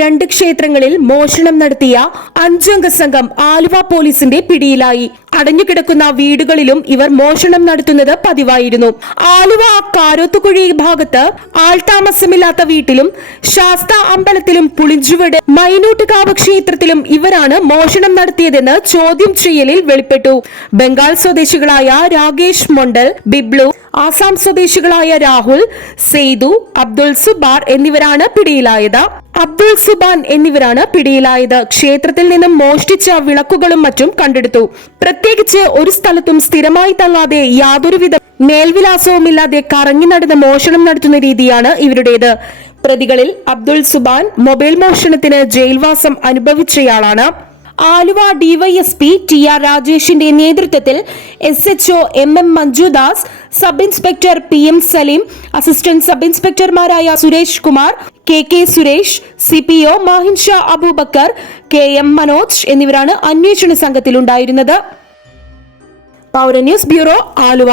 രണ്ട് ക്ഷേത്രങ്ങളിൽ മോഷണം നടത്തിയ അഞ്ചംഗ സംഘം ആലുവ പോലീസിന്റെ പിടിയിലായി. അടഞ്ഞുകിടക്കുന്ന വീടുകളിലും ഇവർ മോഷണം നടത്തുന്നത് പതിവായിരുന്നു. ആലുവ കാരോത്തുകുഴി ഭാഗത്ത് ആൾതാമസമില്ലാത്ത വീട്ടിലും ശാസ്ത അമ്പലത്തിലും പുളിഞ്ചുവട് മൈനൂട്ടുകാവ് ക്ഷേത്രത്തിലും ഇവരാണ് മോഷണം നടത്തിയതെന്ന് ചോദ്യം ചെയ്യലിൽ വെളിപ്പെട്ടു. ബംഗാൾ സ്വദേശികളായ രാകേഷ് മൊണ്ടൽ ബിബ്ലു ആസാം സ്വദേശികളായ രാഹുൽ സെയ്തു അബ്ദുൾ സുബാർ എന്നിവരാണ് പിടിയിലായത്. അബ്ദുൾ സുബാൻ എന്നിവരാണ് പിടിയിലായത്. ക്ഷേത്രത്തിൽ നിന്നും മോഷ്ടിച്ച വിളക്കുകളും മറ്റും കണ്ടെടുത്തു. പ്രത്യേകിച്ച് ഒരു സ്ഥലത്തും സ്ഥിരമായി തങ്ങാതെ യാതൊരുവിധ മേൽവിലാസവുമില്ലാതെ കറങ്ങി നടന്ന് മോഷണം നടത്തുന്ന രീതിയാണ് ഇവരുടേത്. പ്രതികളിൽ അബ്ദുൾ സുബാൻ മൊബൈൽ മോഷണത്തിന് ജയിൽവാസം അനുഭവിച്ചയാളാണ്. ആലുവ ഡിവൈഎസ്പി ടി ആർ രാജേഷിന്റെ നേതൃത്വത്തിൽ S H O M M Manjudas sub inspector P M Saleem assistant sub ഇൻസ്പെക്ടർമാരായ Suresh Kumar K K Suresh C P O Mahin Shah Abubakar K M Manoj എന്നിവരാണ് അന്വേഷണ സംഘത്തിലുണ്ടായിരുന്നത്. Paura news bureau Aluva.